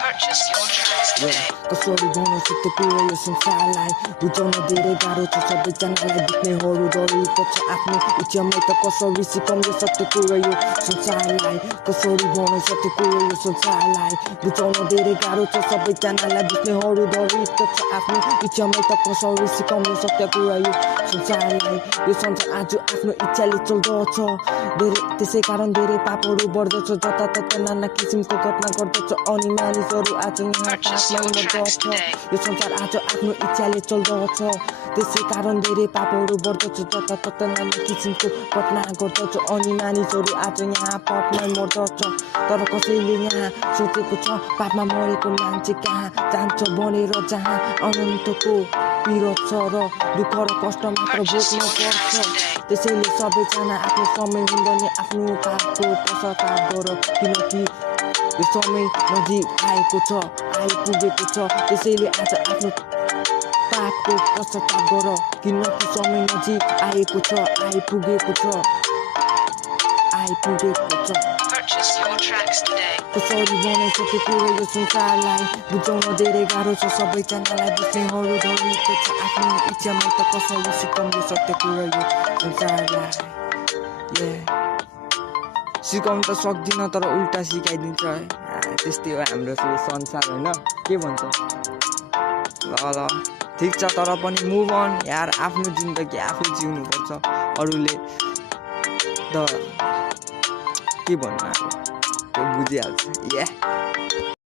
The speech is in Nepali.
Purchase your tracks today. कसरी बनाउँछ त्यो कुरा यो संसारलाई बुझाउन धेरै गाह्रो छ सबैजनालाई बुझ्नेहरू डरिएको छ आफ्नो इच्छामै त कसरी सिकाउँछ त्यो कुरा यो संसारलाई कसरी बनाउँछ त्यो कुरा यो संसारलाई बुझाउन धेरै गाह्रो छ सबैजनालाई बुझ्नेहरू डरिएको छ आफ्नो इच्छामै त कसरी सिकाउँछ त्यो कुरा यो संसारलाई यो संसार आज आफ्नो इच्छाले चल्दछ धेरै त्यसै कारण धेरै पापहरू बढ्दछ जताततै नाना किसिमको घटना घट्दछ अनि मानिसहरू आज यहाँ पापमा मर्दछ यो संसार आज आफ्नो इच्छाले चल्दछ त्यसै कारण धेरै पापहरू बढ्दछ जताततै नाना किसिमको घटना घट्दछ अनि मानिसहरू आज यहाँ पापमा मर्दछ तर कसैले यहाँ सोचेको छ पापमा मरेको मान्छे कहाँ जान्छ भनेर जहाँ अनन्तको पिरो छ र दुःख र कष्ट मात्र भोग्न पर्छ त्यसैले सबैजना आफ्नो समय हुँदैन आफ्नो पापको पश्चाताप गर किनकि यो समय नजिक आएको छ आइपुगेको छ त्यसैले आज आफ्नो पापको पश्चाताप गर किनकि समय नजिक आएको छ आइपुगेको छ Purchase your tracks today. कसरी बनाउँछ त्यो कुरा यो संसारलाई बुझाउन धेरै गाह्रो छ सबैजनालाई बुझ्नेहरू डरिएको छ आफ्नो इच्छामै त कसरी सिकाउँछ त्यो कुरा यो संसारलाई सिकाउनु त सक्दिनँ तर उल्टा सिकाइदिन्छ है त्यस्तै हो हाम्रो संसार होइन के भन्छ ल ठिक छ तर पनि मुभ अन यार आफ्नो जिन्दगी आफै जिउनुपर्छ अरूले त के भन्नु अब त्यो बुझिहाल्छ